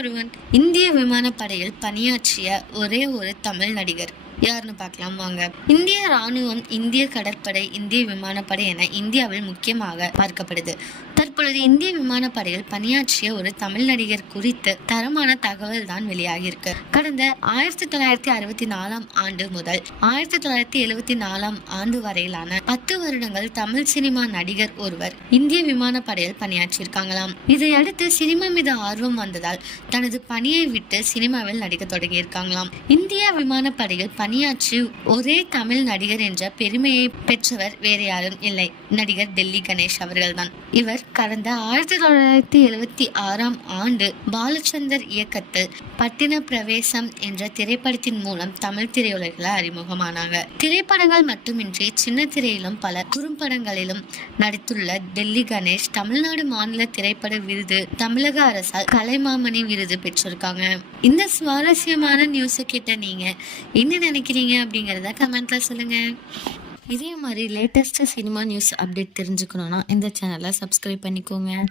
ஒருவன் இந்திய விமானப்படையில் பணியாற்றிய ஒரே ஒரு தமிழ் நடிகர். யாருன்னு பார்க்கலாம் வாங்க. இந்திய ராணுவம் இந்திய கடற்படை இந்திய விமானப்படை என இந்தியாவில் முக்கியமாக பார்க்கப்படுது. தற்பொழுது இந்திய விமானப்படையில் பணியாற்றிய ஒரு தமிழ் நடிகர் குறித்து தரமான தகவல் தான் வெளியாகியிருக்கு. கடந்த ஆயிரத்தி தொள்ளாயிரத்தி அறுபத்தி நாலாம் ஆண்டு முதல் ஆயிரத்தி தொள்ளாயிரத்தி எழுபத்தி நாலாம் ஆண்டு வரையிலான பத்து வருடங்கள் தமிழ் சினிமா நடிகர் ஒருவர் இந்திய விமானப்படையில் பணியாற்றியிருக்காங்களாம். இதையடுத்து சினிமா மீது ஆர்வம் வந்ததால் தனது பணியை விட்டு சினிமாவில் நடிக்க தொடங்கியிருக்காங்களாம். இந்திய விமானப்படையில் பணியாற்றி ஒரே தமிழ் நடிகர் என்ற பெருமையை பெற்றவர் வேறு யாரும் இல்லை. நடிகர் டெல்லி கணேஷ் அவர்கள்தான். இவர் கடந்த ஆயிரத்தி தொள்ளாயிரத்தி எழுவத்தி ஆறாம் ஆண்டு பாலச்சந்தர் இயக்கத்தில் பட்டின பிரவேசம் என்ற திரைப்படத்தின் மூலம் தமிழ் திரையுலகில் அறிமுகமானாங்க. திரைப்படங்கள் மட்டுமின்றி சின்ன திரையிலும் பல குறும்படங்களிலும் நடித்துள்ள டெல்லி கணேஷ் தமிழ்நாடு மாநில திரைப்பட விருது தமிழக அரசால் கலைமாமணி விருது பெற்றிருக்காங்க. இந்த சுவாரஸ்யமான நியூஸை கேட்ட நீங்க என்ன நினைக்கிறீங்க அப்படிங்கிறத கமெண்ட்ல சொல்லுங்க. இதே மாதிரி லேட்டஸ்ட் சினிமா நியூஸ் அப்டேட் தெரிஞ்சுக்கணுன்னா இந்த சேனலை சப்ஸ்கிரைப் பண்ணிக்கோங்க.